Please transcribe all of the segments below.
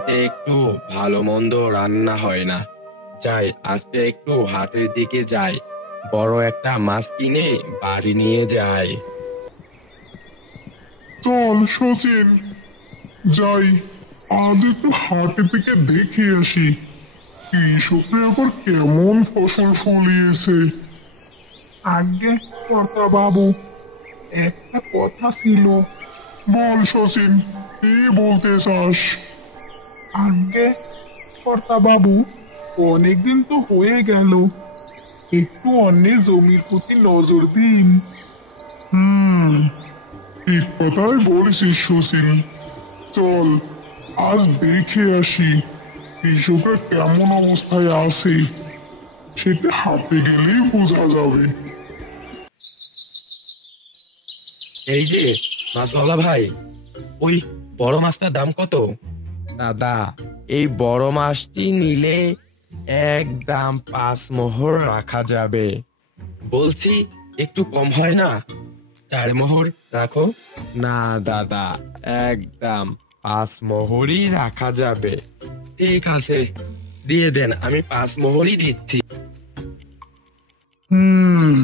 বাড়িতে একটু ভালো মন্দ রান্না হয় না। যাই, আজকে একটু হাটের দিকে যাই, বড় একটা মাছ কিনে বাড়ি নিয়ে যাই। চল সচিন, যাই, আজ একটু হাটের দিকে দেখে আসি কৃষকরা আবার কেমন ফসল ফলিয়েছে। আগে কর্তা বাবু, একটা কথা ছিল। বল সচিন, কি বলতে চাস? আগে কর্তা বাবু, অনেকদিন তো হয়ে গেল, একটু অন্যের জমির প্রতি নজর দিন। হুম, ঠিক কথাই বলেছিস সুশীল। চল, আজ দেখে আসি কৃষকরা কেমন অবস্থায় আছে, সেটা হাতে গেলেই বোঝা যাবে। এই যে মাছওয়ালা ভাই, ওই বড় মাছটার দাম কত? দাদা, এই বড় মাছটি নিলে একদম 5 মোহর রাখা যাবে। বলছি একটু কম হয় না? 4 মোহর রাখো। না দাদা, একদম 5 মোহরই রাখা যাবে। ঠিক আছে, দিয়ে দেন, আমি 5 মোহরই দিচ্ছি। হুম,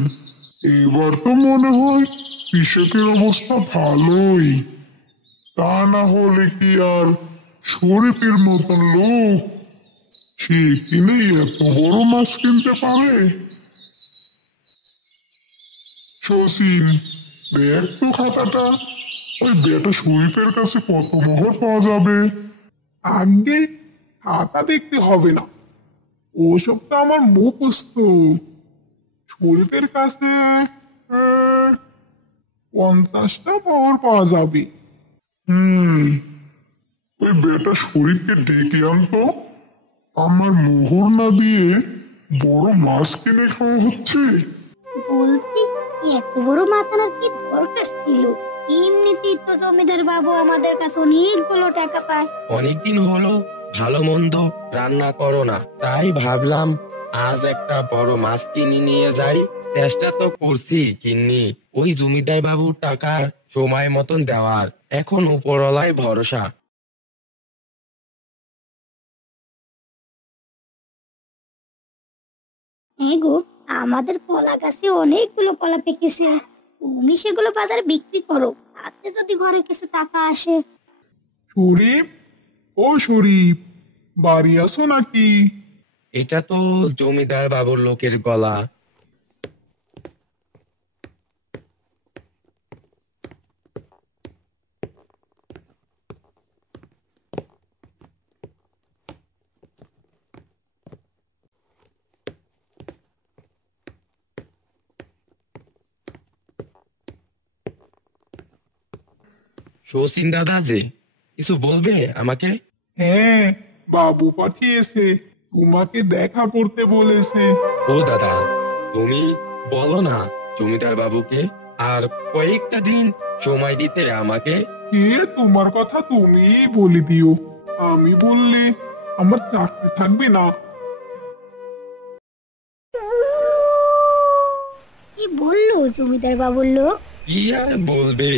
এবার তো মনে হয় কৃষকের অবস্থা ভালোই। তা না হলে কি আর শরীফের মতন লোক সে কিনে এত বড় মাছ কিনতে পারে? শচীন, দেখ তো খাতাটা, ওই বেটা শরীফের কাছে কত মোহর পাওয়া যাবে। আগে খাতা দেখতে হবে না, ওসব তো আমার মুখস্থ। শরীফের কাছে আহ, 50টা মোহর পাওয়া যাবে। হুম, ওই বেটা শরীফকে ডেকে আনতো, আমার মোহর না দিয়ে বড় মাছ কিনে খাওয়া হচ্ছে। বলছি, এত বড় মাছ আনার কি দরকার ছিল? এমনিতেই তো জমিদার বাবু আমাদের কাছে অনেকগুলো টাকা পায়। অনেকদিন হলো ভালো মন্দ রান্না করো না, তাই ভাবলাম আজ একটা বড় মাছ কিনে নিয়ে যাই। চেষ্টা তো করছি কিন্নি, ওই জমিদার বাবুর টাকা সময় মতন দেওয়ার, এখন উপরওয়ালাই ভরসা। হ্যাঁ গো, আমাদের কলা গাছে অনেকগুলো কলা পেকেছে। তুমি সেগুলো বাজারে বিক্রি করো, তাতে যদি ঘরে কিছু টাকা আসে। শরীফ, ও শরীফ, বাড়ি আসো নাকি? এটা তো জমিদার বাবুর লোকের গলা। শচীন দাদা যে, কিছু বলবে আমাকে? হ্যাঁ, বাবু পাঠিয়েছে, তোমাকে দেখা করতে বলেছে। ও দাদা, তুমি বলো না জমিদার বাবুকে আর কয়েকটা দিন সময় দিতে আমাকে। কে তোমার কথা তুমিই বলে দিও, আমি বললে আমার চাকরি থাকবে না। কি বললো জমিদার বাবুর লোক? কি আর বলবে,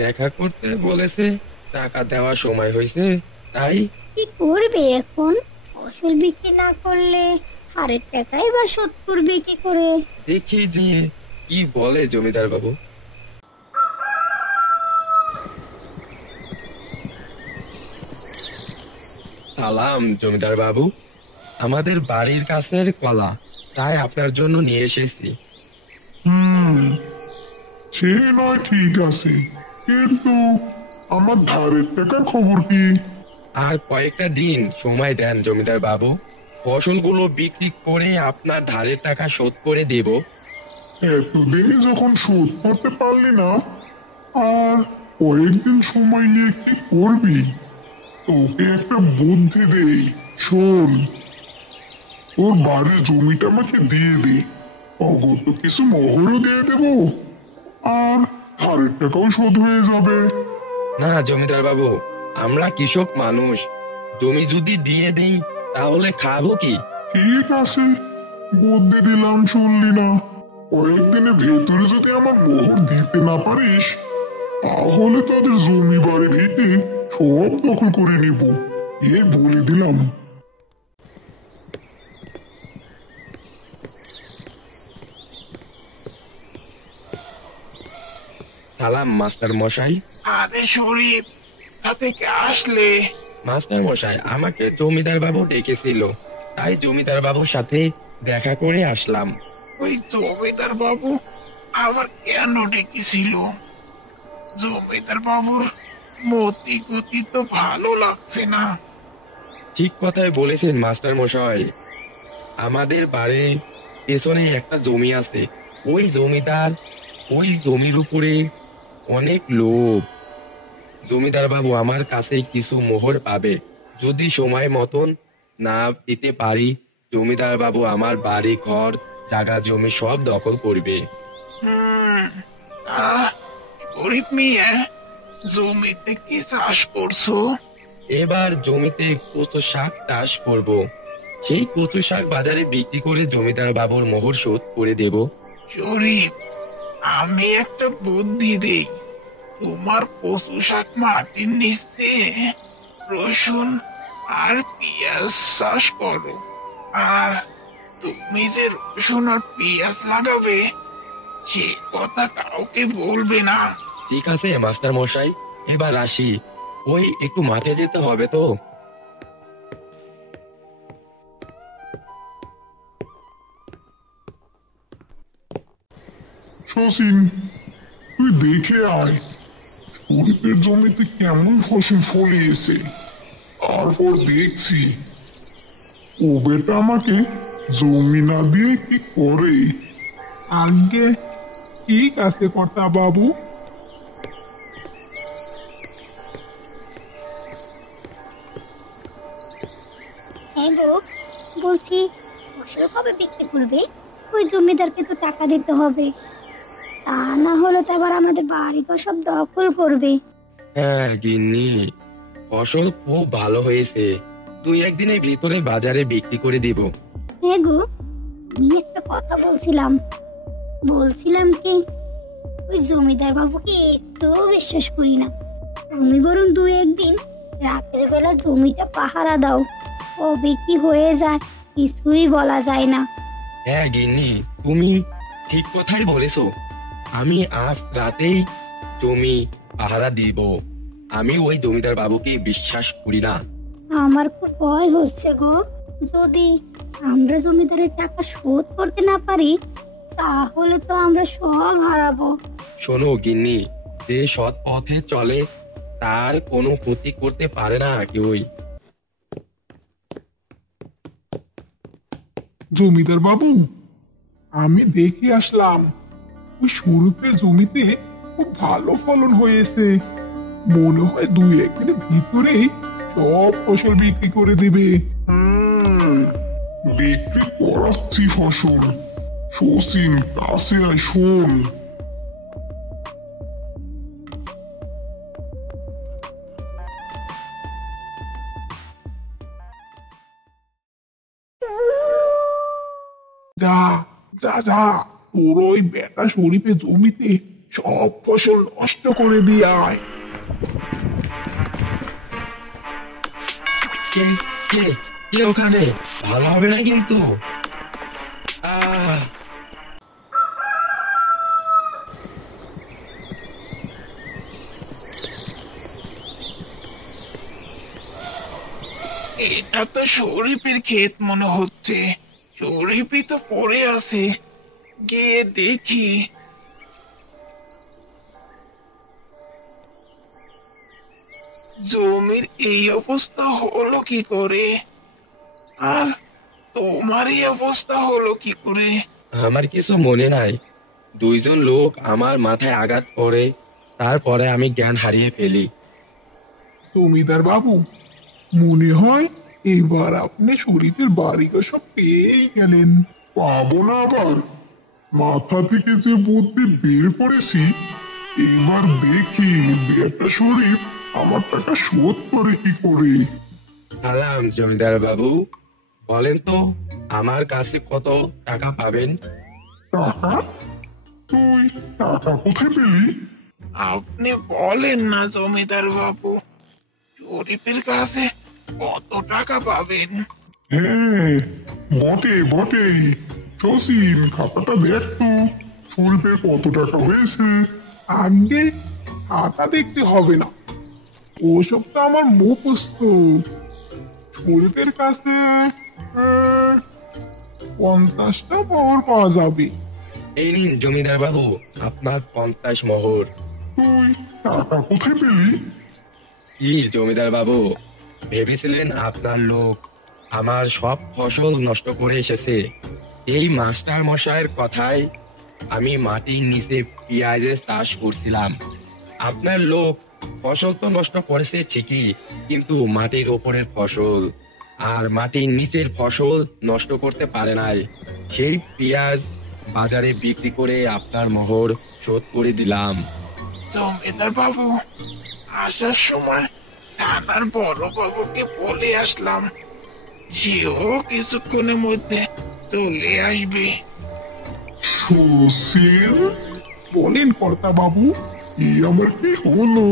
দেখা করতে বলেছে, টাকা দেওয়ার সময় হয়েছে, তাই। কি করবে এখন? ফসল বিক্রি না করলে হারের টাকাই বা শোধ করবে কি করে? দেখি যে কি বলে জমিদার বাবু। সালাম জমিদার বাবু, আমাদের বাড়ির কাছের কলা, তাই আপনার জন্য নিয়ে এসেছি। হুম, সে নয় ঠিক আছে, কিন্তু আমার ধারের টাকার খবর কি? আর কয়েকটা দিন সময় দেন জমিদার বাবু, ফসলগুলো বিক্রি করে আপনার ধারের টাকা শোধ করে দেব। এতদিনে যখন শোধ করতে পারলি না, আর কয়েকদিন সময় নিয়ে কি করবি? তোকে একটা বুদ্ধি দেই, শোন। তোর বাড়ির জমিটা আমাকে দিয়ে দে, অগত কিছু মোহরও দিয়ে দেবো, আর ধারের টাকাও শোধ হয়ে যাবে। না জমিদার বাবু, আমরা কৃষক মানুষ, জমি যদি দিয়ে দিই তাহলে খাবো কি? ঠিক আছে, বুদ্ধি দিলাম, শুনলি না? কয়েকদিনের ভেতরে যদি আমার মোহর দিতে না পারিস, তাহলে তাদের জমি বাড়ি ভিটে সব দখল করে নিব। বলে দিলাম। সালাম মাস্টার মশাই। আরে শরীফ, কোথা থেকে আসলে? মাস্টার মশাই, আমাকে জমিদার বাবু ডেকেছিল, তাই জমিদার বাবুর সাথে দেখা করে আসলাম। ওই জমিদার বাবু আবার কেন ডেকেছিল? জমিদার বাবুর মতি গতি তো ভালো লাগছে না। ঠিক কথাই বলেছেন মাস্টার মশাই। আমাদের বাড়ির পেছনে একটা জমি আছে, ওই জমিদার ওই জমির উপরে অনেক লোভ। জমিদার বাবু আমার কাছে কিছু মোহর পাবে, যদি সময় মতন না দিতে পারি জমিদার বাবু আমার বাড়ি ঘর জায়গা জমি সব দখল করবে। হুম, আহ, শরীফ মিয়া, জমিতে কি চাষ করছো? এবার জমিতে কচু শাক চাষ করব, সেই কচু শাক বাজারে বিক্রি করে জমিদার বাবুর মোহর শোধ করে দেব। শরীফ, আমি একটা বুদ্ধি দেই। তোমার কচু শাক মাটির নিচ দিয়ে রসুন আর পেঁয়াজ চাষ করো, আর তুমি যে রসুন আর পেঁয়াজ লাগাবে সে কথা কাউকে বলবে না। ঠিক আছে মাস্টার মশাই, এবার আসি, ওই একটু মাঠে যেতে হবে তো। শচীন, তুই দেখে আয় শরীফের জমিতে কেমন ফসল ফলিয়েছে। তারপর দেখছি ও বেটা আমাকে জমি না দিয়ে কি করে। আগে ঠিক আছে কর্তা বাবু। হ্যাঁ গো, বলছি ফসল কবে বিক্রি করবে? ওই জমিদারকে তো টাকা দিতে হবে, তা না হলে তো আবার আমাদের বাড়িঘর সব দখল করবে। হ্যাঁ গিন্নি, ফসল খুব ভালো হয়েছে, দুই একদিনের ভিতরে বাজারে বিক্রি করে দিব। হ্যাঁ গো, আমি একটা কথা বলছিলাম কি, ওই জমিদার বাবুকে একটুও বিশ্বাস করি না। তুমি বরং দুই একদিন রাতের বেলা জমিটা পাহারা দাও, কবে কি হয়ে যায় কিছুই বলা যায় না। হ্যাঁ গিন্নি, তুমি ঠিক কথাই বলেছো, আমি আজ রাতেই জমি পাহারা দিব। আমি ওই জমিদার বাবুকে বিশ্বাস করি না। আমার খুব ভয় হচ্ছে গো, যদি আমরা জমিদারের টাকা শোধ করতে না পারি তাহলে তো আমরা সব হারাবো। শোনো গিন্নি, যে সৎ পথে চলে তার কোনো ক্ষতি করতে পারে না কেউই। জমিদার বাবু, আমি দেখে আসলাম ওই শরীফের জমিতে খুব ভালো ফলন হয়েছে। মনে হয় দুই একদিনের ভিতরেই সব ফসল বিক্রি করে দিবে। বিক্রি করাচ্ছি ফসল। শচীন, কাছে আয়, শোন। যা যা যা, তোর ওই বেটা শরীফের জমিতে সব ফসল নষ্ট করে দিয়ে আয়। কে কে কে ওখানে? ভালো হবে না কিন্তু। আহ এটা তো শরীফের ক্ষেত মনে হচ্ছে। শরীফই তো পড়ে আছে, গিয়ে দেখি। জমির এই অবস্থা হলো কি করে, আর তোমার এই অবস্থা হলো কি করে? আমার কিছু মনে নাই, দুইজন লোক আমার মাথায় আঘাত করে, তারপরে আমি জ্ঞান হারিয়ে ফেলি। জমিদার বাবু, মনে হয় এবার আপনি শরীফের বাড়িঘর সব পেয়েই গেলেন। পাবো না আবার? মাথা থেকে যে বুদ্ধি বের করেছি, এবার দেখি বেটা শরীফ আমার টাকা শোধ করে কি করে। সালাম জমিদার বাবু, বলেন তো আমার কাছে কত টাকা পাবেন? টাকা? তুই টাকা কোথায় পেলি? আপনি বলেন না জমিদার বাবু, শরীফের কাছে কত টাকা পাবেন? হ্যাঁ, বটে বটে। জসিম, খাতাটা দেখ তো, সুরভের কত টাকা হয়েছে। আগে খাতা দেখতে হবে না, ওসব তো আমার মুখস্থ। সুরভের কাছে 50টা মোহর পাওয়া যাবে। এই নিন জমিদার বাবু, আপনার 50 মোহর। তুই টাকা কোথায় পেলি? কি জমিদার বাবু, ভেবেছিলেন আপনার লোক আমার সব ফসল নষ্ট করে এসেছে? এই মাস্টার মশাইয়ের কথায় আমি মাটির নিচে পেঁয়াজের চাষ করছিলাম। আপনার লোক ফসল তো নষ্ট করেছে ঠিকই, কিন্তু মাটির ওপরের ফসল আর মাটির নিচের ফসল নষ্ট করতে পারে নাই। সেই পেঁয়াজ বাজারে বিক্রি করে আপনার মোহর শোধ করে দিলাম। জমিদার বাবু, আসার সময় থানার বড় বাবুকে বলে আসলাম, সেও কিছুক্ষণের মধ্যে চলে আসবে। জসিম, বলেন কর্তা বাবু। আমার কি হলো?